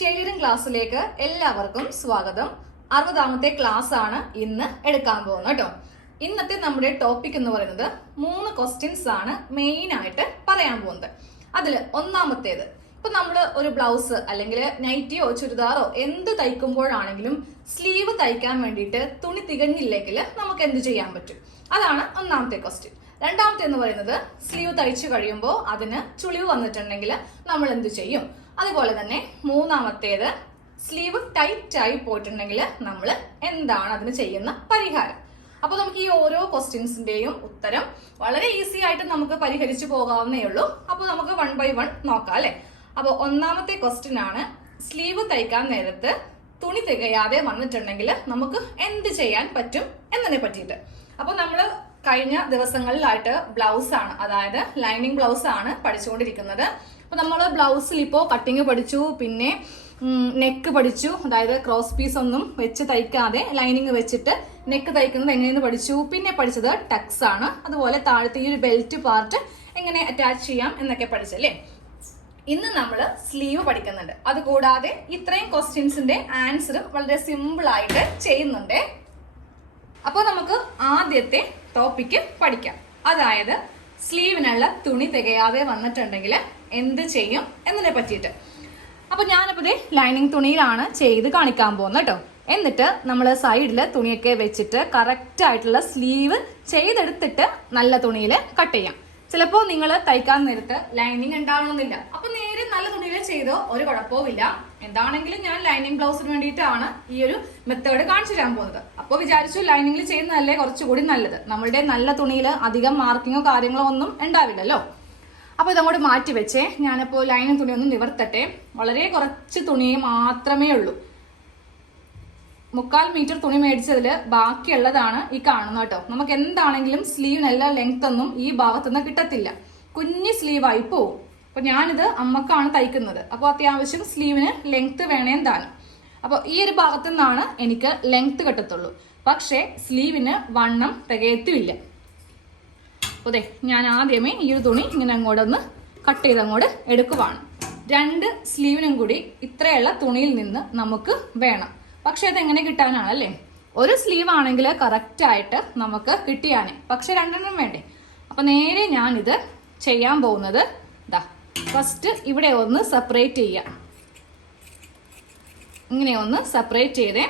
Tailoring ക്ലാസ്സിലേക്ക് എല്ലാവർക്കും സ്വാഗതം. 60ാമത്തെ ക്ലാസ് ആണ് ഇന്ന് എടുക്കാൻ പോകുന്നത് കേട്ടോ. ഇന്നത്തെ നമ്മുടെ ടോപ്പിക് എന്ന് പറയുന്നത് 3 ക്വസ്റ്റ്യൻസ് ആണ് മെയിൻ ആയിട്ട് പറയാൻ പോകുന്നത്. അതിൽ ഒന്നാമത്തേത്, ഇപ്പൊ നമ്മൾ ഒരു ബ്ലൗസ് അല്ലെങ്കിൽ നൈറ്റിയോ ചുരിദാറോ എന്ത് തയ്ക്കുമ്പോഴാണെങ്കിലും സ്ലീവ് തയ്ക്കാൻ വേണ്ടിയിട്ട് തുണി തികഞ്ഞില്ലെങ്കിൽ നമുക്ക് എന്ത് ചെയ്യാൻ പറ്റും? അതാണ് ഒന്നാമത്തെ ക്വസ്റ്റ്യൻ. രണ്ടാമത്തെ എന്ന് പറയുന്നത്, സ്ലീവ് തയ്ച്ചു കഴിയുമ്പോൾ അതിന് ചുളിവ് വന്നിട്ടുണ്ടെങ്കിൽ നമ്മൾ എന്ത് ചെയ്യും? അതുപോലെ തന്നെ മൂന്നാമത്തേത്, സ്ലീവ് ടൈറ്റ് ആയി പോയിട്ടുണ്ടെങ്കിൽ നമ്മൾ എന്താണ് അതിന് ചെയ്യുന്ന പരിഹാരം. അപ്പൊ നമുക്ക് ഈ ഓരോ ക്വസ്റ്റ്യൻസിന്റെയും ഉത്തരം വളരെ ഈസി ആയിട്ട് നമുക്ക് പരിഹരിച്ചു പോകാവുന്നേ ഉള്ളൂ. അപ്പൊ നമുക്ക് 1 by 1 നോക്കാം അല്ലെ. അപ്പൊ ഒന്നാമത്തെ ക്വസ്റ്റ്യൻ ആണ്, സ്ലീവ് തയ്ക്കാൻ നേരത്ത് തുണി തികയാതെ വന്നിട്ടുണ്ടെങ്കിൽ നമുക്ക് എന്ത് ചെയ്യാൻ പറ്റും എന്നതിനെ പറ്റിയിട്ട്. അപ്പൊ നമ്മള് കഴിഞ്ഞ ദിവസങ്ങളിലായിട്ട് ബ്ലൗസ് ആണ്, അതായത് ലൈനിങ് ബ്ലൗസ് ആണ് പഠിച്ചുകൊണ്ടിരിക്കുന്നത്. അപ്പൊ നമ്മൾ ബ്ലൗസിൽ ഇപ്പോ കട്ടിങ് പഠിച്ചു, പിന്നെ നെക്ക് പഠിച്ചു, അതായത് ക്രോസ് പീസ് ഒന്നും വെച്ച് തയ്ക്കാതെ ലൈനിങ് വെച്ചിട്ട് നെക്ക് തയ്ക്കുന്നത് എങ്ങനെയെന്ന് പഠിച്ചു. പിന്നെ പഠിച്ചത് ടക്സ് ആണ്, അതുപോലെ താഴത്തെ ഈ ഒരു ബെൽറ്റ് പാർട്ട് എങ്ങനെ അറ്റാച്ച് ചെയ്യാം എന്നൊക്കെ പഠിച്ചല്ലേ. ഇന്ന് നമ്മൾ സ്ലീവ് പഠിക്കുന്നുണ്ട്. അതുകൂടാതെ ഇത്രയും ക്വസ്റ്റ്യൻസിന്റെ ആൻസർ വളരെ സിമ്പിൾ ആയിട്ട് ചെയ്യുന്നുണ്ട്. അപ്പോൾ നമുക്ക് ആദ്യത്തെ ടോപ്പിക്ക് പഠിക്കാം, അതായത് സ്ലീവിനുള്ള തുണി തികയാതെ വന്നിട്ടുണ്ടെങ്കിൽ എന്ത് ചെയ്യും എന്നതിനെ പറ്റിയിട്ട്. അപ്പൊ ഞാനിപ്പോ ലൈനിങ് തുണിയിലാണ് ചെയ്ത് കാണിക്കാൻ പോകുന്നത് കേട്ടോ. എന്നിട്ട് നമ്മൾ സൈഡിൽ തുണിയൊക്കെ വെച്ചിട്ട് കറക്റ്റ് ആയിട്ടുള്ള സ്ലീവ് ചെയ്തെടുത്തിട്ട് നല്ല തുണിയിൽ കട്ട് ചെയ്യാം. ചിലപ്പോൾ നിങ്ങൾ തയ്ക്കാൻ നേരത്ത് ലൈനിങ് ഉണ്ടാവണമെന്നില്ല, അപ്പൊ നേരെ നല്ല തുണിയിൽ ചെയ്തോ, ഒരു കുഴപ്പവുമില്ല. എന്താണെങ്കിലും ഞാൻ ലൈനിങ് ബ്ലൗസിന് വേണ്ടിയിട്ടാണ് ഈ ഒരു മെത്തേഡ് കാണിച്ചു തരാൻ പോകുന്നത്. അപ്പോൾ വിചാരിച്ചു ലൈനിങ്ങിൽ ചെയ്യുന്നതല്ലേ കുറച്ചുകൂടി നല്ലത്. നമ്മളുടെ നല്ല തുണിയിൽ അധികം മാർക്കിങ്ങോ കാര്യങ്ങളോ ഒന്നും ഉണ്ടാവില്ലല്ലോ. അപ്പൊ ഇതങ്ങോട്ട് മാറ്റി വെച്ചേ. ഞാനിപ്പോൾ ലൈനിങ് തുണി ഒന്ന് നിവർത്തട്ടെ. വളരെ കുറച്ച് തുണിയെ മാത്രമേ ഉള്ളൂ. 3/4 മീറ്റർ തുണി മേടിച്ചതില് ബാക്കിയുള്ളതാണ് ഈ കാണുന്നത് കേട്ടോ. നമുക്ക് എന്താണെങ്കിലും സ്ലീവിനെല്ല ലെങ്ത് ഒന്നും ഈ ഭാഗത്തുനിന്ന് കിട്ടത്തില്ല, കുഞ്ഞി സ്ലീവായി പോവും. അപ്പൊ ഞാനിത് അമ്മക്കാണ് തയ്ക്കുന്നത്, അപ്പൊ അത്യാവശ്യം സ്ലീവിന് ലെങ്ത് വേണേം താനും. അപ്പൊ ഈ ഒരു ഭാഗത്തു നിന്നാണ് എനിക്ക് ലെങ്ത് കിട്ടത്തുള്ളൂ, പക്ഷെ സ്ലീവിന് വണ്ണം തികയത്തുമില്ല. അതെ, ഞാൻ ആദ്യമേ ഈ ഒരു തുണി ഇങ്ങനെ അങ്ങോട്ടൊന്ന് കട്ട് ചെയ്ത് അങ്ങോട്ട് എടുക്കുവാണ്. 2 സ്ലീവിനും കൂടി ഇത്രയുള്ള തുണിയിൽ നിന്ന് നമുക്ക് വേണം. പക്ഷെ അതെങ്ങനെ കിട്ടാനാണല്ലേ? ഒരു സ്ലീവ് ആണെങ്കിൽ കറക്റ്റ് ആയിട്ട് നമുക്ക് കിട്ടിയാനെ, പക്ഷെ 2 വേണ്ടേ? അപ്പൊ നേരെ ഞാനിത് ചെയ്യാൻ പോകുന്നത്, ഇതാ ഫസ്റ്റ് ഇവിടെ ഒന്ന് സെപ്പറേറ്റ് ചെയ്യാം. ഇങ്ങനെ ഒന്ന് സെപ്പറേറ്റ് ചെയ്തേ.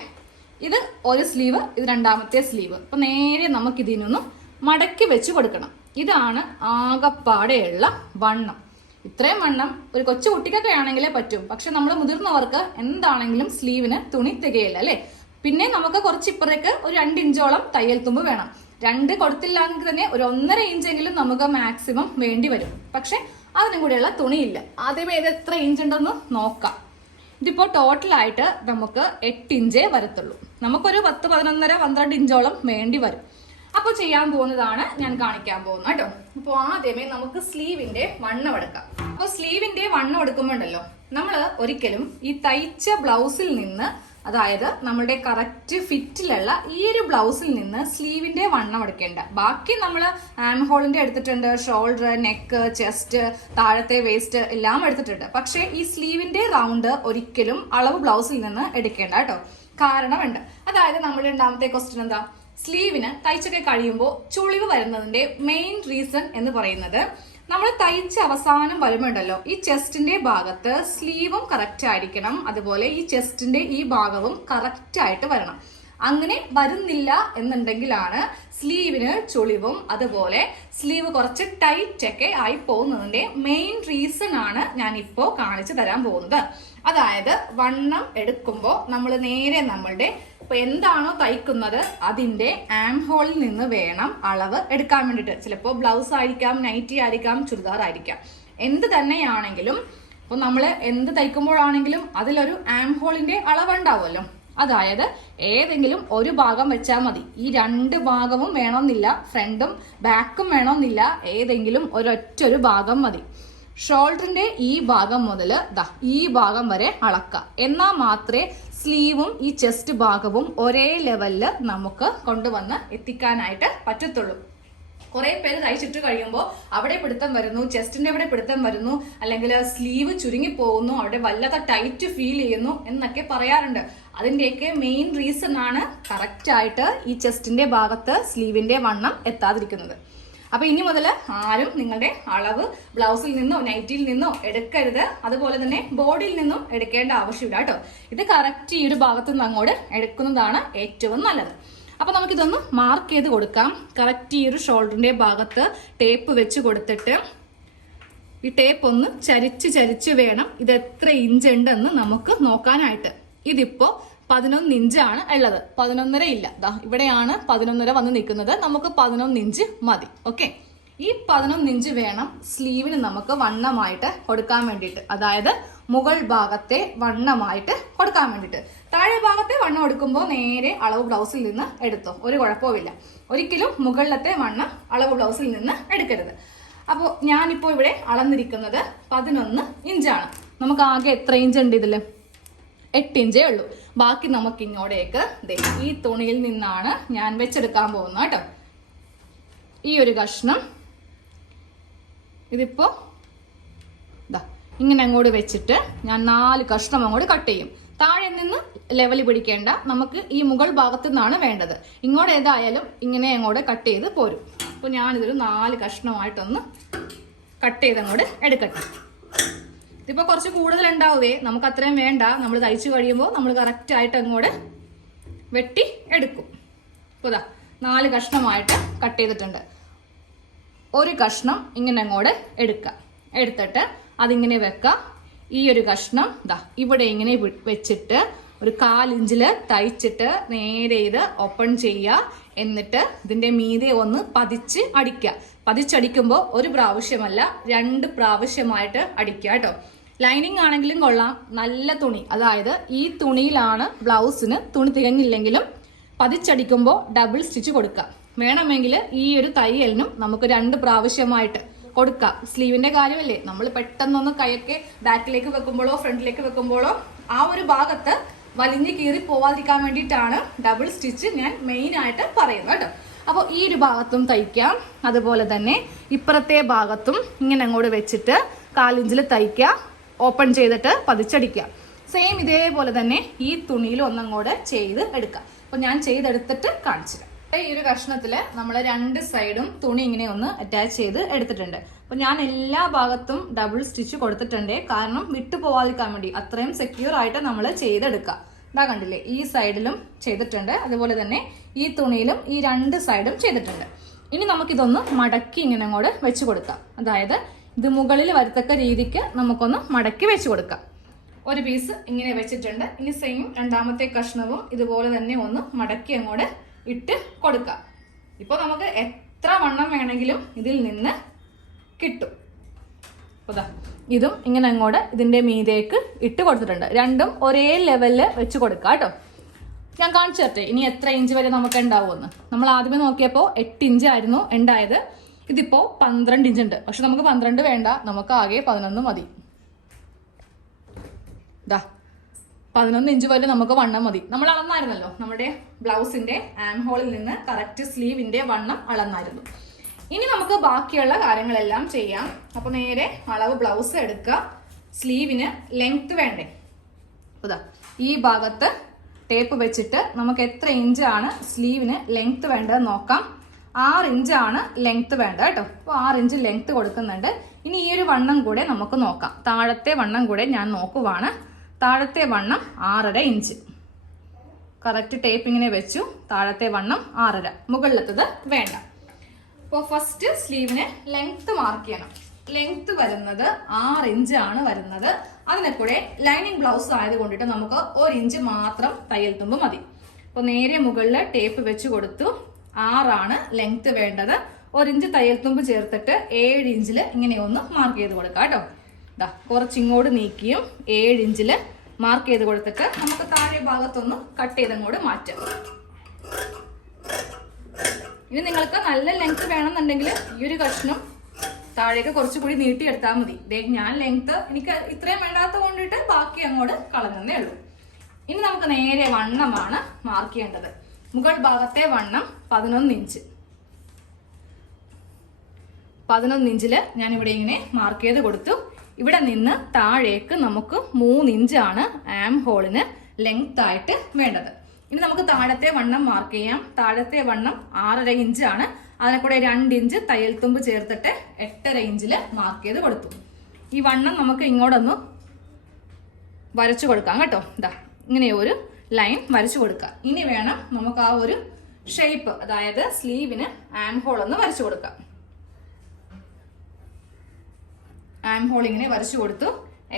ഇത് ഒരു സ്ലീവ്, ഇത് രണ്ടാമത്തെ സ്ലീവ്. അപ്പൊ നേരെ നമുക്ക് ഇതിനൊന്ന് മടക്കി വെച്ച് കൊടുക്കണം. ഇതാണ് ആകപ്പാടെയുള്ള വണ്ണം. ഇത്രയും വണ്ണം ഒരു കൊച്ചു കുട്ടിക്കൊക്കെ ആണെങ്കിലേ പറ്റും, പക്ഷെ നമ്മൾ മുതിർന്നവർക്ക് എന്താണെങ്കിലും സ്ലീവിന് തുണി തികയില്ല അല്ലെ. പിന്നെ നമുക്ക് കുറച്ച് ഇപ്പുറത്തേക്ക് ഒരു 2 ഇഞ്ചോളം തയ്യൽ തുമ്പ് വേണം. 2 കൊടുത്തില്ലെങ്കിൽ തന്നെ ഒരു 1.5 ഇഞ്ചെങ്കിലും നമുക്ക് മാക്സിമം വേണ്ടി വരും. പക്ഷെ അതിനും കൂടെയുള്ള തുണിയില്ല. ആദ്യമേ ഇത് എത്ര ഇഞ്ച് ഉണ്ടെന്ന് നോക്കാം. ഇതിപ്പോ ടോട്ടലായിട്ട് നമുക്ക് 8 ഇഞ്ചേ വരത്തുള്ളൂ. നമുക്കൊരു 10, 11, 12 ഇഞ്ചോളം വേണ്ടി വരും. അപ്പൊ ചെയ്യാൻ പോകുന്നതാണ് ഞാൻ കാണിക്കാൻ പോകുന്നത് കേട്ടോ. അപ്പൊ ആദ്യമേ നമുക്ക് സ്ലീവിന്റെ വണ്ണം എടുക്കാം. അപ്പൊ സ്ലീവിന്റെ വണ്ണം എടുക്കുമ്പോണ്ടല്ലോ, നമ്മൾ ഒരിക്കലും ഈ തയ്ച്ച ബ്ലൗസിൽ നിന്ന്, അതായത് നമ്മുടെ കറക്റ്റ് ഫിറ്റിലുള്ള ഈ ഒരു ബ്ലൗസിൽ നിന്ന് സ്ലീവിന്റെ വണ്ണം എടുക്കേണ്ട. ബാക്കി നമ്മൾ ആം ഹോളിന്റെ എടുത്തിട്ടുണ്ട്, ഷോൾഡർ, നെക്ക്, ചെസ്റ്റ്, താഴത്തെ വേസ്റ്റ് എല്ലാം എടുത്തിട്ടുണ്ട്. പക്ഷെ ഈ സ്ലീവിന്റെ റൗണ്ട് ഒരിക്കലും അളവ് ബ്ലൗസിൽ നിന്ന് എടുക്കേണ്ട കേട്ടോ. കാരണമുണ്ട്. അതായത് നമ്മുടെ രണ്ടാമത്തെ ക്വസ്റ്റ്യൻ എന്താ? സ്ലീവിന് തയ്ച്ചൊക്കെ കഴിയുമ്പോൾ ചുളിവ് വരുന്നതിന്റെ മെയിൻ റീസൺ എന്ന് പറയുന്നത്, നമ്മൾ തയ്ച്ച അവസാനം വരുമ്പോണ്ടല്ലോ, ഈ ചെസ്റ്റിന്റെ ഭാഗത്ത് സ്ലീവും കറക്റ്റ് ആയിരിക്കണം, അതുപോലെ ഈ ചെസ്റ്റിന്റെ ഈ ഭാഗവും കറക്റ്റ് ആയിട്ട് വരണം. അങ്ങനെ വരുന്നില്ല എന്നുണ്ടെങ്കിലാണ് സ്ലീവിന് ചുളിവും അതുപോലെ സ്ലീവ് കുറച്ച് ടൈറ്റ് ഒക്കെ ആയി പോകുന്നതിന്റെ മെയിൻ റീസൺ ആണ് ഞാൻ ഇപ്പോ കാണിച്ചു തരാൻ പോകുന്നത്. അതായത് വണ്ണം എടുക്കുമ്പോൾ നമ്മൾ നേരെ നമ്മളുടെ ഇപ്പൊ എന്താണോ തയ്ക്കുന്നത് അതിന്റെ ആം ഹോളിൽ നിന്ന് വേണം അളവ് എടുക്കാൻ വേണ്ടിയിട്ട്. ചിലപ്പോൾ ബ്ലൗസ് ആയിരിക്കാം, നൈറ്റി ആയിരിക്കാം, ചുരിദാർ ആയിരിക്കാം, എന്ത് തന്നെയാണെങ്കിലും ഇപ്പൊ നമ്മൾ എന്ത് തയ്ക്കുമ്പോഴാണെങ്കിലും അതിലൊരു ആം ഹോളിന്റെ അളവ് ഉണ്ടാവുമല്ലോ. അതായത് ഏതെങ്കിലും ഒരു ഭാഗം വെച്ചാൽ മതി. ഈ 2 ഭാഗവും വേണമെന്നില്ല, ഫ്രണ്ടും ബാക്കും വേണമെന്നില്ല, ഏതെങ്കിലും ഒരൊറ്റൊരു ഭാഗം മതി. ഷോൾഡറിന്റെ ഈ ഭാഗം മുതൽ ഈ ഭാഗം വരെ അളക്കുക. എന്നാൽ മാത്രമേ സ്ലീവും ഈ ചെസ്റ്റ് ഭാഗവും ഒരേ ലെവലില് നമുക്ക് കൊണ്ടുവന്ന് എത്തിക്കാനായിട്ട് പറ്റത്തുള്ളൂ. കുറെ പേര് തയ്ച്ചിട്ട് കഴിയുമ്പോൾ അവിടെ പിടുത്തം വരുന്നു, ചെസ്റ്റിന്റെ അവിടെ പിടുത്തം വരുന്നു, അല്ലെങ്കിൽ സ്ലീവ് ചുരുങ്ങി പോകുന്നു, അവിടെ വല്ലാത്ത ടൈറ്റ് ഫീൽ ചെയ്യുന്നു എന്നൊക്കെ പറയാറുണ്ട്. അതിന്റെയൊക്കെ മെയിൻ റീസൺ ആണ് കറക്റ്റ് ആയിട്ട് ഈ ചെസ്റ്റിന്റെ ഭാഗത്ത് സ്ലീവിന്റെ വണ്ണം എത്താതിരിക്കുന്നത്. അപ്പൊ ഇനി മുതൽ ആരും നിങ്ങളുടെ അളവ് ബ്ലൗസിൽ നിന്നോ നൈറ്റിയിൽ നിന്നോ എടുക്കരുത്. അതുപോലെ തന്നെ ബോഡിയിൽ നിന്നും എടുക്കേണ്ട ആവശ്യമില്ല കേട്ടോ. ഇത് കറക്റ്റ് ഈ ഒരു ഭാഗത്തു നിന്ന് അങ്ങോട്ട് എടുക്കുന്നതാണ് ഏറ്റവും നല്ലത്. അപ്പൊ നമുക്കിതൊന്ന് മാർക്ക് ചെയ്ത് കൊടുക്കാം. കറക്റ്റ് ഈ ഒരു ഷോൾഡറിന്റെ ഭാഗത്ത് ടേപ്പ് വെച്ച് കൊടുത്തിട്ട് ഈ ടേപ്പ് ഒന്ന് ചരിച്ച് വേണം ഇത് എത്ര ഇഞ്ച് ഉണ്ടെന്ന് നമുക്ക് നോക്കാനായിട്ട്. ഇതിപ്പോ 11 ഇഞ്ചാണ് ഉള്ളത്, 11.5 ഇല്ല. ഇവിടെയാണ് 11.5 വന്ന് നിൽക്കുന്നത്. നമുക്ക് 11 ഇഞ്ച് മതി. ഓക്കെ, ഈ 11 ഇഞ്ച് വേണം സ്ലീവിന് നമുക്ക് വണ്ണമായിട്ട് കൊടുക്കാൻ വേണ്ടിയിട്ട്, അതായത് മുകൾ ഭാഗത്തെ വണ്ണമായിട്ട് കൊടുക്കാൻ വേണ്ടിയിട്ട്. താഴെ ഭാഗത്തെ വണ്ണം എടുക്കുമ്പോൾ നേരെ അളവ് ബ്ലൗസിൽ നിന്ന് എടുത്തോ, ഒരു കുഴപ്പമില്ല. ഒരിക്കലും മുകളിലത്തെ വണ്ണം അളവ് ബ്ലൗസിൽ നിന്ന് എടുക്കരുത്. അപ്പോൾ ഞാനിപ്പോൾ ഇവിടെ അളന്നിരിക്കുന്നത് 11 ഇഞ്ചാണ്. നമുക്ക് ആകെ എത്ര ഇഞ്ച് ഉണ്ട് ഇതിൽ? 8 ഇഞ്ചേ ഉള്ളൂ. ബാക്കി നമുക്ക് ഇങ്ങോട്ടേക്ക് ഈ തുണിയിൽ നിന്നാണ് ഞാൻ വെച്ചെടുക്കാൻ പോകുന്നത് കേട്ടോ. ഈ ഒരു കഷ്ണം ഇതിപ്പോ ഇങ്ങനെ അങ്ങോട്ട് വെച്ചിട്ട് ഞാൻ 4 കഷ്ണം അങ്ങോട്ട് കട്ട് ചെയ്യും. താഴെ നിന്ന് ലെവൽ പിടിക്കേണ്ട, നമുക്ക് ഈ മുകൾ ഭാഗത്തു നിന്നാണ് വേണ്ടത്. ഇങ്ങോട്ട് ഏതായാലും ഇങ്ങനെ അങ്ങോട്ട് കട്ട് ചെയ്ത് പോരും. അപ്പോൾ ഞാനിതൊരു 4 കഷ്ണമായിട്ടൊന്ന് കട്ട് ചെയ്ത് അങ്ങോട്ട് എടുക്കട്ടെ. ഇതിപ്പോൾ കുറച്ച് കൂടുതൽ ഉണ്ടാവുകയെ, നമുക്ക് അത്രയും വേണ്ട. നമ്മൾ തയ്ച്ചു കഴിയുമ്പോൾ നമ്മൾ കറക്റ്റ് ആയിട്ട് അങ്ങോട്ട് വെട്ടി എടുക്കും. ഇപ്പോൾ 4 കഷ്ണമായിട്ട് കട്ട് ചെയ്തിട്ടുണ്ട്. ഒരു കഷ്ണം ഇങ്ങനെ അങ്ങോട്ട് എടുക്കുക, എടുത്തിട്ട് അതിങ്ങനെ വെക്കുക. ഈ ഒരു കഷ്ണം ഇവിടെ ഇങ്ങനെ വെച്ചിട്ട് ഒരു 1/4 ഇഞ്ചിൽ തയ്ച്ചിട്ട് നേരെ ഇത് ഓപ്പൺ ചെയ്യുക. എന്നിട്ട് ഇതിന്റെ മീതെ ഒന്ന് പതിച്ച് അടിക്കുക. പതിച്ചടിക്കുമ്പോൾ ഒരു പ്രാവശ്യമല്ല 2 പ്രാവശ്യമായിട്ട് അടിക്കുക കേട്ടോ. ലൈനിങ് ആണെങ്കിലും കൊള്ളാം, നല്ല തുണി, അതായത് ഈ തുണിയിലാണ് ബ്ലൗസിന് തുണി തികഞ്ഞില്ലെങ്കിലും പതിച്ചടിക്കുമ്പോൾ ഡബിൾ സ്റ്റിച്ച് കൊടുക്കാം. വേണമെങ്കിൽ ഈ ഒരു തയ്യലിനും നമുക്ക് 2 പ്രാവശ്യമായിട്ട് കൊടുക്കാം. സ്ലീവിന്റെ കാര്യമല്ലേ, നമ്മൾ പെട്ടെന്നൊന്ന് കൈയൊക്കെ ബാക്കിലേക്ക് വെക്കുമ്പോഴോ ഫ്രണ്ടിലേക്ക് വെക്കുമ്പോഴോ ആ ഒരു ഭാഗത്ത് വലിഞ്ഞ് കീറി പോവാതിരിക്കാൻ വേണ്ടിയിട്ടാണ് ഡബിൾ സ്റ്റിച്ച് ഞാൻ മെയിൻ ആയിട്ട് പറയുന്നത് കേട്ടോ. അപ്പോൾ ഈ ഒരു ഭാഗത്തും തയ്ക്കാം, അതുപോലെ തന്നെ ഇപ്പുറത്തെ ഭാഗത്തും ഇങ്ങനെ അങ്ങോട്ട് വെച്ചിട്ട് 1/4 ഇഞ്ചിൽ തയ്ക്കുക, ഓപ്പൺ ചെയ്തിട്ട് പതിച്ചടിക്കുക. സെയിം ഇതേപോലെ തന്നെ ഈ തുണിയിൽ ഒന്നങ്ങോട്ട് ചെയ്ത് എടുക്കാം. അപ്പൊ ഞാൻ ചെയ്തെടുത്തിട്ട് കാണിച്ചു തരാം. ഈ ഒരു കഷ്ണത്തില് നമ്മൾ 2 സൈഡും തുണി ഇങ്ങനെ ഒന്ന് അറ്റാച്ച് ചെയ്ത് എടുത്തിട്ടുണ്ട്. അപ്പൊ ഞാൻ എല്ലാ ഭാഗത്തും ഡബിൾ സ്റ്റിച്ച് കൊടുത്തിട്ടുണ്ട്, കാരണം വിട്ടു പോവാതിരിക്കാൻ വേണ്ടി. അത്രയും സെക്യൂർ ആയിട്ട് നമ്മൾ ചെയ്തെടുക്കാം. ഇതാ കണ്ടില്ലേ, ഈ സൈഡിലും ചെയ്തിട്ടുണ്ട്, അതുപോലെ തന്നെ ഈ തുണിയിലും ഈ 2 സൈഡും ചെയ്തിട്ടുണ്ട്. ഇനി നമുക്കിതൊന്ന് മടക്കി ഇങ്ങനെ അങ്ങോട്ട് വെച്ച് കൊടുക്കാം. അതായത് ഇത് മുകളിൽ വരത്തക്ക രീതിക്ക് നമുക്കൊന്ന് മടക്കി വെച്ച് കൊടുക്കാം. ഒരു പീസ് ഇങ്ങനെ വെച്ചിട്ടുണ്ട്. ഇനി സെയിം രണ്ടാമത്തെ കഷ്ണവും ഇതുപോലെ തന്നെ ഒന്ന് മടക്കി അങ്ങോട്ട് ഇട്ട് കൊടുക്കാം. ഇപ്പോൾ നമുക്ക് എത്ര വണ്ണം വേണമെങ്കിലും ഇതിൽ നിന്ന് കിട്ടും. ഇതും ഇങ്ങനെ അങ്ങോട്ട് ഇതിന്റെ മീതേക്ക് ഇട്ട് കൊടുത്തിട്ടുണ്ട്. രണ്ടും ഒരേ ലെവലിൽ വെച്ച് കൊടുക്കാം കേട്ടോ. ഞാൻ കാണിച്ചു തരട്ടെ ഇനി എത്ര ഇഞ്ച് വരെ നമുക്ക് ഉണ്ടാവുമെന്ന്. നമ്മൾ ആദ്യമേ നോക്കിയപ്പോൾ 8 ഇഞ്ച് ആയിരുന്നു ഉണ്ടായത്. ഇതിപ്പോ 12 ഇഞ്ച് ഉണ്ട്. പക്ഷെ നമുക്ക് 12 വേണ്ട, നമുക്ക് ആകെ 11 മതി. 11 ഇഞ്ച് വരെ നമുക്ക് വണ്ണം മതി. നമ്മൾ അളന്നായിരുന്നല്ലോ, നമ്മുടെ ബ്ലൗസിന്റെ ആം ഹോളിൽ നിന്ന് കറക്റ്റ് സ്ലീവിന്റെ വണ്ണം അളന്നായിരുന്നു. ഇനി നമുക്ക് ബാക്കിയുള്ള കാര്യങ്ങളെല്ലാം ചെയ്യാം. അപ്പൊ നേരെ അളവ് ബ്ലൗസ് എടുക്കുക. സ്ലീവിന് ലെങ്ത് വേണ്ടേ? ഈ ഭാഗത്ത് ടേപ്പ് വെച്ചിട്ട് നമുക്ക് എത്ര ഇഞ്ചാണ് സ്ലീവിന് ലെങ്ത് വേണ്ടത് നോക്കാം. 6 ഇഞ്ചാണ് ലെങ്ത് വേണ്ടത് കേട്ടോ. അപ്പോൾ 6 ഇഞ്ച് ലെങ്ത് കൊടുക്കുന്നുണ്ട്. ഇനി ഈ ഒരു വണ്ണം കൂടെ നമുക്ക് നോക്കാം. താഴത്തെ വണ്ണം കൂടെ ഞാൻ നോക്കുവാണ്. താഴത്തെ വണ്ണം 6.5 ഇഞ്ച്. കറക്റ്റ് ടേപ്പ് ഇങ്ങനെ വെച്ചു. താഴത്തെ വണ്ണം 6.5, മുകളിലത്തത് വേണ്ട. അപ്പോൾ ഫസ്റ്റ് സ്ലീവിന് ലെങ്ത് മാർക്ക് ചെയ്യണം. ലെങ്ത് വരുന്നത് 6 ഇഞ്ചാണ് വരുന്നത്. അതിനെക്കൂടെ ലൈനിങ് ബ്ലൗസ് ആയതുകൊണ്ടിട്ട് നമുക്ക് 1 ഇഞ്ച് മാത്രം തയ്യൽ തുമ്പ് മതി. അപ്പോൾ നേരെ മുകളിൽ ടേപ്പ് വെച്ച് കൊടുത്തു. 6 ലെങ്ത് വേണ്ടത്. 1 ഇഞ്ച് തയ്യൽ തുമ്പ് ചേർത്തിട്ട് 7 ഇഞ്ചിൽ ഇങ്ങനെ ഒന്ന് മാർക്ക് ചെയ്ത് കൊടുക്കാം കേട്ടോ. കുറച്ചിങ്ങോട്ട് നീക്കിയും 7 ഇഞ്ചിൽ മാർക്ക് ചെയ്ത് കൊടുത്തിട്ട് നമുക്ക് താഴെ ഭാഗത്തൊന്ന് കട്ട് ചെയ്തങ്ങോട്ട് മാറ്റാം. ഇനി നിങ്ങൾക്ക് നല്ല ലെങ്ത് വേണമെന്നുണ്ടെങ്കിൽ ഈ ഒരു കഷ്ണം താഴേക്ക് കുറച്ചുകൂടി നീട്ടിയെടുത്താൽ മതി. ഞാൻ ലെങ്ത് എനിക്ക് ഇത്രയും വേണ്ടാത്ത കൊണ്ടിട്ട് ബാക്കി അങ്ങോട്ട് കളഞ്ഞതേ ഉള്ളൂ. ഇനി നമുക്ക് നേരെ വണ്ണമാണ് മാർക്ക് ചെയ്യേണ്ടത്. മുകൾ ഭാഗത്തെ വണ്ണം 11 ഇഞ്ച്. 11 ഇഞ്ചിൽ ഞാൻ ഇവിടെ ഇങ്ങനെ മാർക്ക് ചെയ്ത് കൊടുത്തു. ഇവിടെ നിന്ന് താഴേക്ക് നമുക്ക് 3 ഇഞ്ചാണ് ആം ഹോളിന് ലെങ്ത് ആയിട്ട് വേണ്ടത്. ഇനി നമുക്ക് താഴത്തെ വണ്ണം മാർക്ക് ചെയ്യാം. താഴത്തെ വണ്ണം 6.5 ഇഞ്ചാണ്. അതിനെ കൂടെ 2 ഇഞ്ച് തയ്യൽ തുമ്പ് ചേർത്തിട്ട് 8.5 ഇഞ്ചിൽ മാർക്ക് ചെയ്ത് കൊടുത്തു. ഈ വണ്ണം നമുക്ക് ഇങ്ങോട്ടൊന്ന് വരച്ചു കൊടുക്കാം കേട്ടോ. ഇതാ ഇങ്ങനെ ഒരു ലൈൻ വരച്ചു കൊടുക്കാം. ഇനി വേണം നമുക്ക് ആ ഒരു ഷേപ്പ്, അതായത് സ്ലീവിന് ആം ഹോൾ ഒന്ന് വരച്ചു കൊടുക്കാം. ആം ഹോൾ ഇങ്ങനെ വരച്ചു കൊടുത്തു.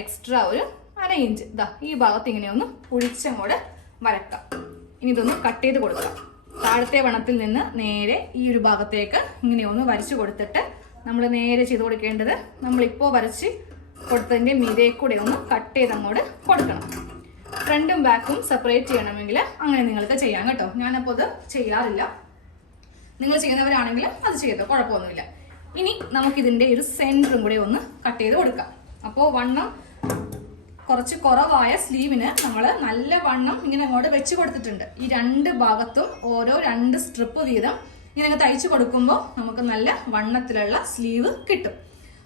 എക്സ്ട്രാ ഒരു 1/2 ഇഞ്ച് ഇതാ ഈ ഭാഗത്ത് ഇങ്ങനെ ഒന്ന് കുഴിച്ചങ്ങോട്ട് വരക്കാം. ഇനി ഇതൊന്ന് കട്ട് ചെയ്ത് കൊടുക്കാം. താഴത്തെ വണ്ണത്തിൽ നിന്ന് നേരെ ഈ ഒരു ഭാഗത്തേക്ക് ഇങ്ങനെ ഒന്ന് വരച്ചു കൊടുത്തിട്ട് നമ്മൾ നേരെ ചെയ്ത് കൊടുക്കേണ്ടത് നമ്മളിപ്പോൾ വരച്ച് കൊടുത്തതിൻ്റെ മീതെ കൂടെ ഒന്ന് കട്ട് ചെയ്ത് അങ്ങോട്ട് കൊടുക്കണം. ഫ്രണ്ടും ബാക്കും സെപ്പറേറ്റ് ചെയ്യണമെങ്കിൽ അങ്ങനെ നിങ്ങൾക്ക് ചെയ്യാം കേട്ടോ. ഞാനപ്പോൾ അത് ചെയ്യാറില്ല. നിങ്ങൾ ചെയ്യുന്നവരാണെങ്കിൽ അത് ചെയ്തോ, കുഴപ്പമൊന്നുമില്ല. ഇനി നമുക്കിതിൻ്റെ ഒരു സെൻറ്ററും കൂടെ ഒന്ന് കട്ട് ചെയ്ത് കൊടുക്കാം. അപ്പോൾ വണ്ണം കുറച്ച് കുറവായ സ്ലീവിന് നമ്മൾ നല്ല വണ്ണം ഇങ്ങനെ അങ്ങോട്ട് വെച്ച് കൊടുത്തിട്ടുണ്ട്. ഈ 2 ഭാഗത്തും ഓരോ 2 സ്ട്രിപ്പ് വീതം ഇങ്ങനെ തയ്ച്ചു കൊടുക്കുമ്പോൾ നമുക്ക് നല്ല വണ്ണത്തിലുള്ള സ്ലീവ് കിട്ടും.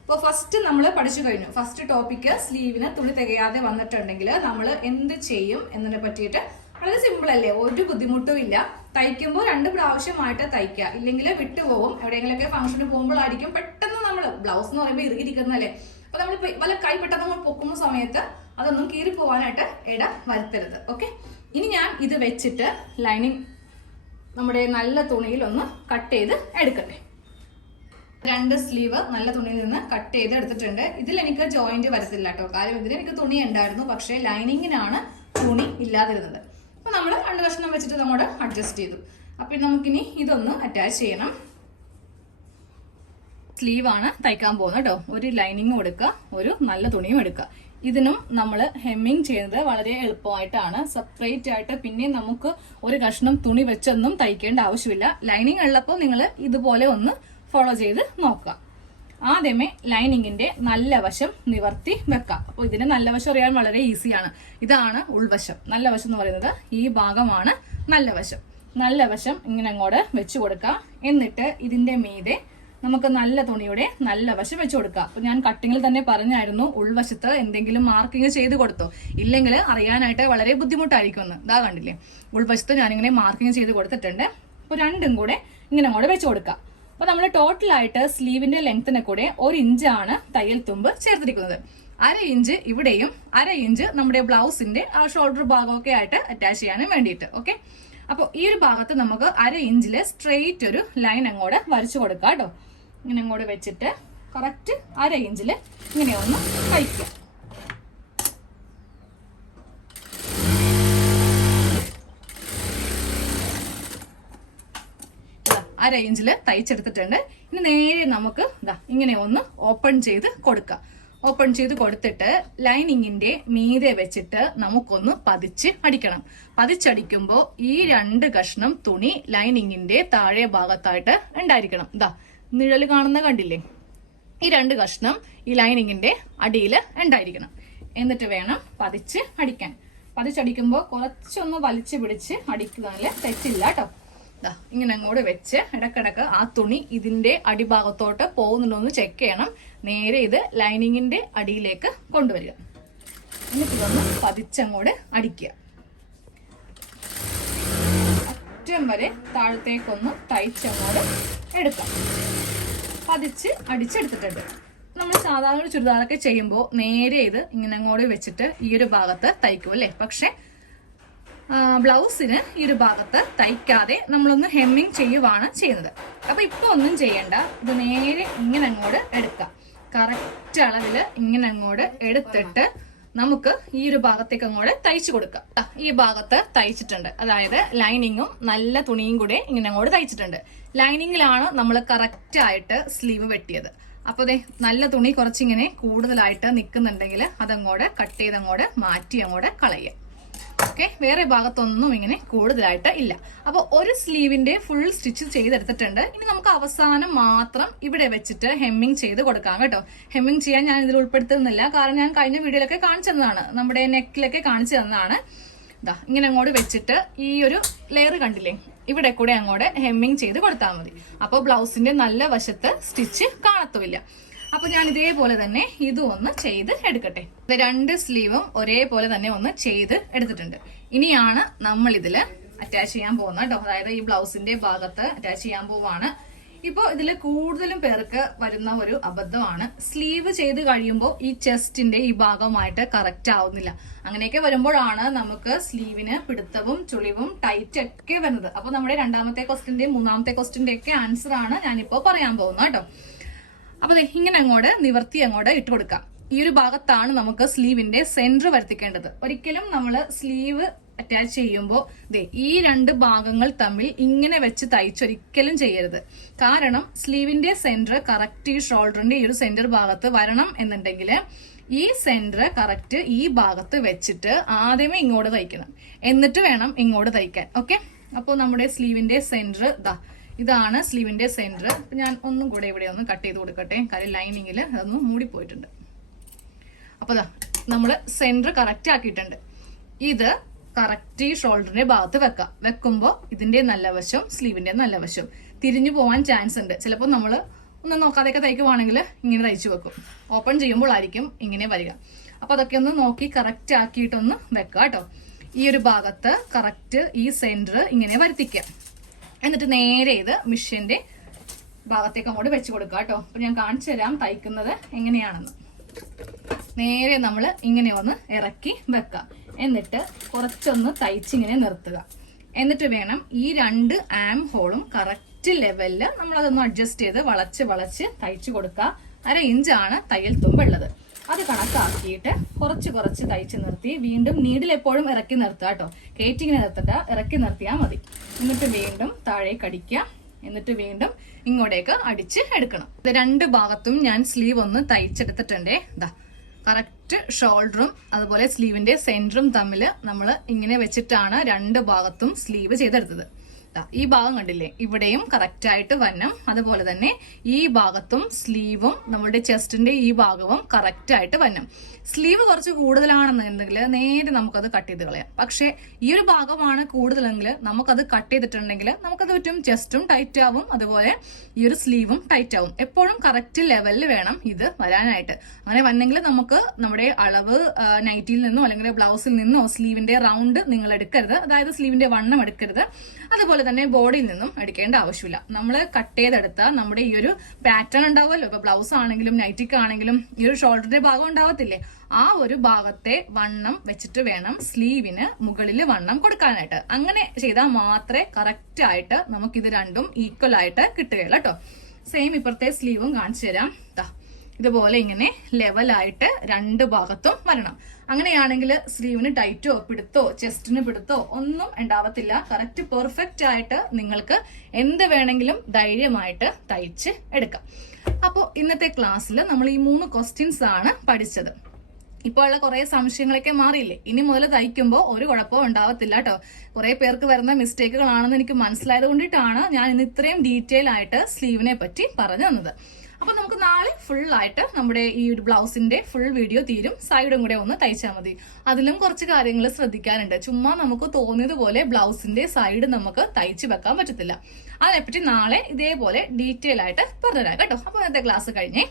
അപ്പോൾ ഫസ്റ്റ് നമ്മൾ പഠിച്ചു കഴിഞ്ഞു. ഫസ്റ്റ് ടോപ്പിക്ക് സ്ലീവിന് തുണി തികയാതെ വന്നിട്ടുണ്ടെങ്കിൽ നമ്മൾ എന്ത് ചെയ്യും എന്നതിനെ പറ്റിയിട്ട് വളരെ സിമ്പിൾ അല്ലേ, ഒരു ബുദ്ധിമുട്ടും ഇല്ല. തയ്ക്കുമ്പോൾ 2 പ്രാവശ്യമായിട്ട് തയ്ക്കുക, ഇല്ലെങ്കിൽ വിട്ടുപോകും. എവിടെയെങ്കിലൊക്കെ ഫംഗ്ഷന് പോകുമ്പോഴായിരിക്കും പെട്ടെന്ന് നമ്മൾ ബ്ലൗസ് എന്ന് പറയുമ്പോൾ ഇറുകിരിക്കുന്നല്ലേ, അപ്പൊ നമ്മൾ വല്ല കൈ പെട്ടെന്ന് നമ്മൾ പൊക്കുന്ന സമയത്ത് അതൊന്നും കീറി പോകാനായിട്ട് ഇട വരുത്തരുത്. ഓക്കെ, ഇനി ഞാൻ ഇത് വെച്ചിട്ട് ലൈനിങ് നമ്മുടെ നല്ല തുണിയിൽ ഒന്ന് കട്ട് ചെയ്ത് എടുക്കട്ടെ. 2 സ്ലീവ് നല്ല തുണിയിൽ നിന്ന് കട്ട് ചെയ്ത് എടുത്തിട്ടുണ്ട്. ഇതിൽ എനിക്ക് ജോയിന്റ് വരത്തില്ല കേട്ടോ, കാര്യം ഇതിൽ എനിക്ക് തുണി ഉണ്ടായിരുന്നു, പക്ഷേ ലൈനിങ്ങിനാണ് തുണി ഇല്ലാതിരുന്നത്. അപ്പൊ നമ്മൾ 2 കഷ്ണം വെച്ചിട്ട് നമ്മൾ അഡ്ജസ്റ്റ് ചെയ്തു. അപ്പൊ നമുക്കിനി ഇതൊന്ന് അറ്റാച്ച് ചെയ്യണം. സ്ലീവാണ് തയ്ക്കാൻ പോകുന്നത് കേട്ടോ. ഒരു ലൈനിങ്ങും എടുക്കുക, ഒരു നല്ല തുണിയും എടുക്കുക. ഇതിനും നമ്മൾ ഹെമ്മിങ് ചെയ്യുന്നത് വളരെ എളുപ്പമായിട്ടാണ്. സെപ്പറേറ്റ് ആയിട്ട് പിന്നെ നമുക്ക് ഒരു കഷ്ണം തുണി വെച്ചൊന്നും തയ്ക്കേണ്ട ആവശ്യമില്ല. ലൈനിങ് ഉള്ളപ്പോൾ നിങ്ങൾ ഇതുപോലെ ഒന്ന് ഫോളോ ചെയ്ത് നോക്കുക. ആദ്യമേ ലൈനിങ്ങിന്റെ നല്ല വശം നിവർത്തി വെക്കാം. അപ്പോൾ ഇതിന്റെ നല്ല വശം അറിയാൻ വളരെ ഈസിയാണ്. ഇതാണ് ഉൾവശം. നല്ല വശം എന്ന് പറയുന്നത് ഈ ഭാഗമാണ് നല്ല വശം. നല്ല വശം ഇങ്ങനെ അങ്ങോട്ട് വെച്ചു കൊടുക്കുക. എന്നിട്ട് ഇതിന്റെ മീതെ നമുക്ക് നല്ല തുണിയുടെ നല്ല വശം വെച്ചു കൊടുക്കുക. അപ്പൊ ഞാൻ കട്ടിങ്ങിൽ തന്നെ പറഞ്ഞായിരുന്നു ഉൾവശത്ത് എന്തെങ്കിലും മാർക്കിങ് ചെയ്ത് കൊടുത്തോ, ഇല്ലെങ്കിൽ അറിയാനായിട്ട് വളരെ ബുദ്ധിമുട്ടായിരിക്കുമെന്ന്. ഇതാ കണ്ടില്ലേ, ഉൾവശത്ത് ഞാനിങ്ങനെ മാർക്കിങ് ചെയ്ത് കൊടുത്തിട്ടുണ്ട്. അപ്പൊ 2ഉം കൂടെ ഇങ്ങനെ അങ്ങോട്ട് വെച്ചു കൊടുക്കുക. അപ്പൊ നമ്മൾ ടോട്ടലായിട്ട് സ്ലീവിന്റെ ലെങ്തിനെ കൂടെ 1 ഇഞ്ചാണ് തയ്യൽ തുമ്പ് ചേർത്തിരിക്കുന്നത്. 1/2 ഇഞ്ച് ഇവിടെയും 1/2 ഇഞ്ച് നമ്മുടെ ബ്ലൗസിന്റെ ആ ഷോൾഡർ ഭാഗമൊക്കെ ആയിട്ട് അറ്റാച്ച് ചെയ്യാനും വേണ്ടിയിട്ട്. ഓക്കെ, അപ്പോൾ ഈ ഒരു ഭാഗത്ത് നമുക്ക് 1/2 ഇഞ്ചില് സ്ട്രെയിറ്റ് ഒരു ലൈൻ അങ്ങോട്ട് വരച്ചു കൊടുക്കാം കേട്ടോ. ഇങ്ങനെ അങ്ങോട്ട് വെച്ചിട്ട് കറക്റ്റ് 1/2 ഇഞ്ചില് ഇങ്ങനെ ഒന്ന് തയ്ക്കുക. അര ഇഞ്ചില് തയ്ച്ചെടുത്തിട്ടുണ്ട്. ഇനി നേരെ നമുക്ക് ഇങ്ങനെ ഒന്ന് ഓപ്പൺ ചെയ്ത് കൊടുക്കാം. ഓപ്പൺ ചെയ്ത് കൊടുത്തിട്ട് ലൈനിങ്ങിന്റെ മീതെ വെച്ചിട്ട് നമുക്കൊന്ന് പതിച്ച് അടിക്കണം. പതിച്ചടിക്കുമ്പോൾ ഈ 2 കഷ്ണം തുണി ലൈനിങ്ങിന്റെ താഴെ ഭാഗത്തായിട്ട് ഉണ്ടായിരിക്കണം. നിഴല് കാണുന്ന കണ്ടില്ലേ, ഈ 2 കഷ്ണം ഈ ലൈനിങ്ങിന്റെ അടിയിൽ ഉണ്ടായിരിക്കണം. എന്നിട്ട് വേണം പതിച്ച് അടിക്കാൻ. പതിച്ചടിക്കുമ്പോൾ കുറച്ചൊന്ന് വലിച്ചു പിടിച്ച് അടിക്കുന്നതിൽ തെറ്റില്ല കേട്ടോ. ഇങ്ങനെ അങ്ങോട്ട് വെച്ച് ഇടക്കിടക്ക് ആ തുണി ഇതിന്റെ അടിഭാഗത്തോട്ട് പോകുന്നുണ്ടോന്ന് ചെക്ക് ചെയ്യണം. നേരെ ഇത് ലൈനിങ്ങിന്റെ അടിയിലേക്ക് കൊണ്ടുവരിക. എന്നിട്ട് ഇതൊന്ന് പതിച്ചങ്ങോട്ട് അടിക്കുക. അറ്റം വരെ താഴത്തേക്കൊന്ന് തയ്ച്ചങ്ങോട്ട് എടുക്കാം. പതിച്ച് അടിച്ചെടുത്തിട്ടുണ്ട്. നമ്മൾ സാധാരണ ചുരിദാറൊക്കെ ചെയ്യുമ്പോൾ നേരെ ഇത് ഇങ്ങനെ അങ്ങോട്ട് വെച്ചിട്ട് ഈ ഒരു ഭാഗത്ത് തയ്ക്കും അല്ലേ. പക്ഷെ ബ്ലൗസിന് ഈ ഒരു ഭാഗത്ത് തയ്ക്കാതെ നമ്മളൊന്ന് ഹെമ്മിങ് ചെയ്യുവാണ് ചെയ്യുന്നത്. അപ്പൊ ഇപ്പൊ ഒന്നും ചെയ്യണ്ട, ഇത് നേരെ ഇങ്ങനെ അങ്ങോട്ട് എടുക്കാം. കറക്റ്റ് അളവില് ഇങ്ങനെ അങ്ങോട്ട് എടുത്തിട്ട് നമുക്ക് ഈ ഒരു ഭാഗത്തേക്ക് അങ്ങോട്ട് തയ്ച്ചു കൊടുക്കാം. ഈ ഭാഗത്ത് തയ്ച്ചിട്ടുണ്ട്, അതായത് ലൈനിങ്ങും നല്ല തുണിയും കൂടെ ഇങ്ങനെ അങ്ങോട്ട് തയ്ച്ചിട്ടുണ്ട്. ലൈനിങ്ങിലാണ് നമ്മൾ കറക്റ്റ് ആയിട്ട് സ്ലീവ് വെട്ടിയത്. അപ്പൊ അതെ നല്ല തുണി കുറച്ചിങ്ങനെ കൂടുതലായിട്ട് നിൽക്കുന്നുണ്ടെങ്കിൽ അതങ്ങോട്ട് കട്ട് ചെയ്ത് അങ്ങോട്ട് മാറ്റി അങ്ങോട്ട് കളയുക. ഓക്കെ, വേറെ ഭാഗത്തൊന്നും ഇങ്ങനെ കൂടുതലായിട്ട് ഇല്ല. അപ്പൊ ഒരു സ്ലീവിന്റെ ഫുൾ സ്റ്റിച്ച് ചെയ്തെടുത്തിട്ടുണ്ട്. ഇനി നമുക്ക് അവസാനം മാത്രം ഇവിടെ വെച്ചിട്ട് ഹെമ്മിങ് ചെയ്ത് കൊടുക്കാം കേട്ടോ. ഹെമ്മിങ് ചെയ്യാൻ ഞാൻ ഇതിൽ ഉൾപ്പെടുത്തുന്നില്ല, കാരണം ഞാൻ കഴിഞ്ഞ വീഡിയോയിലൊക്കെ കാണിച്ചു തന്നതാണ്, നമ്മുടെ നെക്കിലൊക്കെ കാണിച്ചു തന്നതാണ്. ഇങ്ങനെ അങ്ങോട്ട് വെച്ചിട്ട് ഈ ഒരു ലെയർ കണ്ടില്ലേ, ഇവിടെ കൂടെ അങ്ങോട്ട് ഹെമ്മിങ് ചെയ്ത് കൊടുത്താൽ മതി. അപ്പോൾ ബ്ലൗസിന്റെ നല്ല വശത്ത് സ്റ്റിച്ച് കാണത്തുമില്ല. അപ്പൊ ഞാൻ ഇതേപോലെ തന്നെ ഇതും ഒന്ന് ചെയ്ത് എടുക്കട്ടെ. ഇത് 2 സ്ലീവും ഒരേപോലെ തന്നെ ഒന്ന് ചെയ്ത് എടുത്തിട്ടുണ്ട്. ഇനിയാണ് നമ്മൾ ഇതില് അറ്റാച്ച് ചെയ്യാൻ പോകുന്നത് കേട്ടോ. അതായത് ഈ ബ്ലൗസിന്റെ ഭാഗത്ത് അറ്റാച്ച് ചെയ്യാൻ പോവാണ്. ഇപ്പൊ ഇതിൽ കൂടുതലും പേർക്ക് വരുന്ന ഒരു അബദ്ധമാണ്, സ്ലീവ് ചെയ്ത് കഴിയുമ്പോൾ ഈ ചെസ്റ്റിന്റെ ഈ ഭാഗമായിട്ട് കറക്റ്റ് ആവുന്നില്ല. അങ്ങനെയൊക്കെ വരുമ്പോഴാണ് നമുക്ക് സ്ലീവിന് പിടുത്തവും ചുളിവും ടൈറ്റ് ഒക്കെ വരുന്നത്. അപ്പൊ നമ്മുടെ 2ാമത്തെ ക്വസ്റ്റിന്റെയും 3ാമത്തെ ക്വസ്റ്റിന്റെ ഒക്കെ ആൻസർ ആണ് ഞാനിപ്പോ പറയാൻ പോകുന്നത് കേട്ടോ. അപ്പൊ ഇങ്ങനെ അങ്ങോട്ട് നിവർത്തി അങ്ങോട്ട് ഇട്ട് കൊടുക്കാം. ഈ ഒരു ഭാഗത്താണ് നമുക്ക് സ്ലീവിന്റെ സെന്റർ വരുത്തിക്കേണ്ടത്. ഒരിക്കലും നമ്മൾ സ്ലീവ് അറ്റാച്ച് ചെയ്യുമ്പോൾ ഈ 2 ഭാഗങ്ങൾ തമ്മിൽ ഇങ്ങനെ വെച്ച് തയ്ച്ചൊരിക്കലും ചെയ്യരുത്. കാരണം സ്ലീവിന്റെ സെന്റർ കറക്റ്റ് ഈ ഷോൾഡറിന്റെ ഈ ഒരു സെന്റർ ഭാഗത്ത് വരണം എന്നുണ്ടെങ്കിൽ ഈ സെന്റർ കറക്റ്റ് ഈ ഭാഗത്ത് വെച്ചിട്ട് ആദ്യമേ ഇങ്ങോട്ട് തയ്ക്കണം, എന്നിട്ട് വേണം ഇങ്ങോട്ട് തയ്ക്കാൻ. ഓക്കെ, അപ്പോൾ നമ്മുടെ സ്ലീവിന്റെ സെന്റർ ഇതാണ് സ്ലീവിന്റെ സെന്റർ. ഞാൻ ഒന്നും കൂടെ ഇവിടെ ഒന്ന് കട്ട് ചെയ്ത് കൊടുക്കട്ടെ, കാര്യം ലൈനിങ്ങിൽ അതൊന്നും മൂടിപ്പോയിട്ടുണ്ട്. അപ്പൊ നമ്മള് സെന്റർ കറക്റ്റ് ആക്കിയിട്ടുണ്ട്. ഇത് കറക്റ്റ് ഈ ഷോൾഡറിന്റെ ഭാഗത്ത് വെക്കുമ്പോ ഇതിന്റെ നല്ല വശം സ്ലീവിന്റെ നല്ല വശം തിരിഞ്ഞു പോവാൻ ചാൻസ് ഉണ്ട്. ചിലപ്പോൾ നമ്മൾ ഒന്നും നോക്കാതെയൊക്കെ തയ്ക്കുവാണെങ്കിൽ ഇങ്ങനെ തയ്ച്ചു വെക്കും, ഓപ്പൺ ചെയ്യുമ്പോഴായിരിക്കും ഇങ്ങനെ വരിക. അപ്പൊ അതൊക്കെ ഒന്ന് നോക്കി കറക്റ്റ് ആക്കിയിട്ടൊന്ന് വെക്കുക കേട്ടോ. ഈ ഒരു ഭാഗത്ത് കറക്റ്റ് ഈ സെന്റർ ഇങ്ങനെ വരുത്തിക്കാം. എന്നിട്ട് നേരെ ഇത് മിഷ്യന്റെ ഭാഗത്തേക്ക് അങ്ങോട്ട് വെച്ച് കൊടുക്കുക കേട്ടോ. അപ്പൊ ഞാൻ കാണിച്ചു തരാം തയ്ക്കുന്നത് എങ്ങനെയാണെന്ന്. നേരെ നമ്മൾ ഇങ്ങനെ ഒന്ന് ഇറക്കി വെക്കാം. എന്നിട്ട് കുറച്ചൊന്ന് തയ്ച്ചിങ്ങനെ നിർത്തുക. എന്നിട്ട് വേണം ഈ 2 ആം ഹോളും കറക്റ്റ് ലെവലില് നമ്മളതൊന്ന് അഡ്ജസ്റ്റ് ചെയ്ത് വളച്ച് തയ്ച്ചു കൊടുക്കുക. 1/2 ഇഞ്ചാണ് തയ്യൽ തുമ്പുള്ളത്. അത് കണക്കാക്കിയിട്ട് കുറച്ച് തയ്ച്ച് നിർത്തി വീണ്ടും നീഡിൽ എപ്പോഴും ഇറക്കി നിർത്തുക കേട്ടോ. കയറ്റിങ്ങനെ നിർത്തിട്ട് ഇറക്കി നിർത്തിയാൽ മതി. എന്നിട്ട് വീണ്ടും താഴേക്ക് അടിക്കുക. എന്നിട്ട് വീണ്ടും ഇങ്ങോട്ടേക്ക് അടിച്ച് എടുക്കണം. ഇത് 2 ഭാഗത്തും ഞാൻ സ്ലീവ് ഒന്ന് തയ്ച്ചെടുത്തിട്ടുണ്ടേ. കറക്റ്റ് ഷോൾഡറും അതുപോലെ സ്ലീവിന്റെ സെന്ററും തമ്മിൽ നമ്മൾ ഇങ്ങനെ വെച്ചിട്ടാണ് 2 ഭാഗത്തും സ്ലീവ് ചെയ്തെടുത്തത്. ഈ ഭാഗം കണ്ടില്ലേ, ഇവിടെയും കറക്റ്റ് ആയിട്ട് വന്നം. അതുപോലെ തന്നെ ഈ ഭാഗത്തും സ്ലീവും നമ്മുടെ ചെസ്റ്റിന്റെ ഈ ഭാഗവും കറക്റ്റ് ആയിട്ട് വന്നം. സ്ലീവ് കുറച്ച് കൂടുതലാണെന്നുണ്ടെങ്കിൽ നേരെ നമുക്കത് കട്ട് ചെയ്ത് കളയാം. പക്ഷെ ഈ ഒരു ഭാഗമാണ് കൂടുതലെങ്കിൽ നമുക്കത് കട്ട് ചെയ്തിട്ടുണ്ടെങ്കിൽ നമുക്കത് പറ്റും, ചെസ്റ്റും ടൈറ്റ് ആവും, അതുപോലെ ഈ ഒരു സ്ലീവും ടൈറ്റ് ആവും. എപ്പോഴും കറക്റ്റ് ലെവലിൽ വേണം ഇത് വരാനായിട്ട്. അങ്ങനെ വന്നെങ്കിൽ നമുക്ക് നമ്മുടെ അളവ് നൈറ്റിയിൽ നിന്നോ അല്ലെങ്കിൽ ബ്ലൗസിൽ നിന്നോ സ്ലീവിന്റെ റൗണ്ട് നിങ്ങൾ എടുക്കരുത്, അതായത് സ്ലീവിന്റെ വണ്ണം എടുക്കരുത്. അതുപോലെ തന്നെ ബോഡിയിൽ നിന്നും എടുക്കേണ്ട ആവശ്യമില്ല. നമ്മൾ കട്ട് ചെയ്തെടുത്ത നമ്മുടെ ഈ ഒരു പാറ്റേൺ ഉണ്ടാവുമല്ലോ, ഇപ്പൊ ബ്ലൗസ് ആണെങ്കിലും നൈറ്റിക്ക് ആണെങ്കിലും ഈ ഒരു ഷോൾഡറിന്റെ ഭാഗം ഉണ്ടാവത്തില്ലേ, ആ ഒരു ഭാഗത്തെ വണ്ണം വെച്ചിട്ട് വേണം സ്ലീവിന് മുകളിൽ വണ്ണം കൊടുക്കാനായിട്ട്. അങ്ങനെ ചെയ്താൽ മാത്രമേ കറക്റ്റ് ആയിട്ട് നമുക്കിത് രണ്ടും ഈക്വൽ ആയിട്ട് കിട്ടുകയുള്ളൂ കേട്ടോ. സെയിം ഇപ്പുറത്തെ സ്ലീവും കാണിച്ചു തരാം. ഇതുപോലെ ഇങ്ങനെ ലെവലായിട്ട് 2 ഭാഗത്തും വരണം. അങ്ങനെയാണെങ്കിൽ സ്ലീവിന് ടൈറ്റോ പിടുത്തോ ചെസ്റ്റിന് പിടുത്തോ ഒന്നും ഉണ്ടാവത്തില്ല. കറക്റ്റ് പെർഫെക്റ്റ് ആയിട്ട് നിങ്ങൾക്ക് എന്ത് വേണമെങ്കിലും ധൈര്യമായിട്ട് തയ്ച്ച് എടുക്കാം. അപ്പോൾ ഇന്നത്തെ ക്ലാസ്സിൽ നമ്മൾ ഈ 3 ക്വസ്റ്റ്യൻസ് ആണ് പഠിച്ചത്. ഇപ്പോൾ ഉള്ള കുറെ സംശയങ്ങളൊക്കെ മാറിയില്ലേ? ഇനി മുതൽ തയ്ക്കുമ്പോൾ ഒരു കുഴപ്പവും ഉണ്ടാവത്തില്ല കേട്ടോ. കുറെ പേർക്ക് വരുന്ന മിസ്റ്റേക്കുകളാണെന്ന് എനിക്ക് മനസ്സിലായത് കൊണ്ടിട്ടാണ് ഞാൻ ഇന്ന് ഇത്രയും ഡീറ്റെയിൽ ആയിട്ട് സ്ലീവിനെ പറ്റി പറഞ്ഞു തന്നത്. അപ്പൊ നമുക്ക് നാളെ ഫുൾ ആയിട്ട് നമ്മുടെ ഈ ഒരു ബ്ലൗസിന്റെ ഫുൾ വീഡിയോ തീരും. സൈഡും കൂടെ ഒന്ന് തയ്ച്ചാൽ മതി. അതിലും കുറച്ച് കാര്യങ്ങൾ ശ്രദ്ധിക്കാനുണ്ട്. ചുമ്മാ നമുക്ക് തോന്നിയതുപോലെ ബ്ലൗസിന്റെ സൈഡ് നമുക്ക് തയ്ച്ചു വെക്കാൻ പറ്റത്തില്ല. അതിനെപ്പറ്റി നാളെ ഇതേപോലെ ഡീറ്റെയിൽ ആയിട്ട് പറഞ്ഞുതരാം കേട്ടോ. അപ്പൊ ഇന്നത്തെ ക്ലാസ് കഴിഞ്ഞേ.